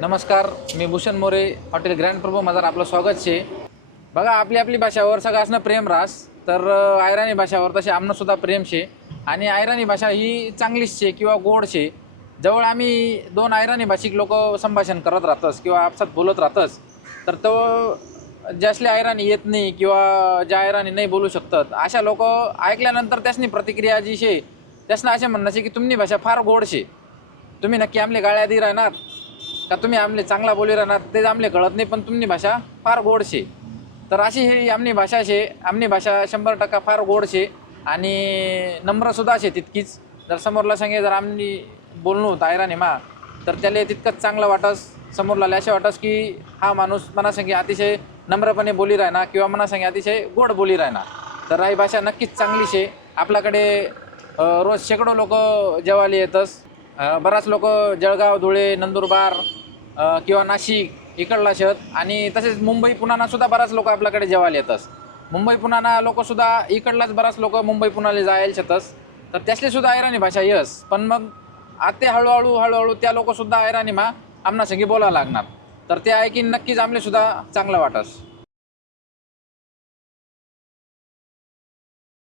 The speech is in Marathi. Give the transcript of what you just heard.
नमस्कार मी भूषण मोरे हॉटेल ग्रँड प्रभू आपलं स्वागत शे बघा आपली आपली भाषावर सगळं असणं प्रेम रास तर आयराणी भाषावर तसे आमनंसुद्धा प्रेम शे. आणि आयराणी भाषा ही चांगलीच शे किंवा गोड शे. जवळ आम्ही दोन आयराणी भाषिक लोक संभाषण करत राहतस किंवा आपसात बोलत राहतस. तर तो ज्यासले आयराणी येत नाही किंवा ज्या आयराणी नाही बोलू शकतात अशा लोक ऐकल्यानंतर त्यासनी प्रतिक्रिया जी शे त्यासनं असे म्हणणं शे की तुमनी भाषा फार गोड शे. तुम्ही नक्की आमले गाळ्या दी राहणार. का तुम्ही आमले चांगला बोली राहणार ते आमले कळत नाही पण तुमची भाषा फार गोड शे तर अशी ही आमनी भाषा शे आमनी भाषा शंभर टक्का फार गोड शे आणि नम्रसुद्धा शे तितकीच. जर समोरला सांगे जर आमनी बोलणं होतं मा तर त्याला तितकंच चांगलं वाटस समोरला असे वाटस की हा माणूस मनासंगे अतिशय नम्रपणे बोली राहणार किंवा मनासंगे अतिशय गोड बोली राहणार तर ही भाषा नक्कीच चांगली शे आपल्याकडे रोज शेकडो लोक जेवायला येतस. बराच लोक जळगाव धुळे नंदुरबार किंवा नाशिक इकडला शहर आणि तसेच मुंबई पुण्याना सुद्धा बराच लोक आपल्याकडे जेवायला येतस. मुंबई पुण्याना लोकसुद्धा इकडलाच बराच लोक मुंबई पुण्याला जायला शेतस तर त्यासले सुद्धा ऐराणी भाषा यस. पण मग आते हळूहळू हळूहळू त्या लोकसुद्धा ऐराणी मा आमना संगी बोलायला लागणार. तर ते ऐकीन नक्कीच आमले सुद्धा चांगलं वाटस.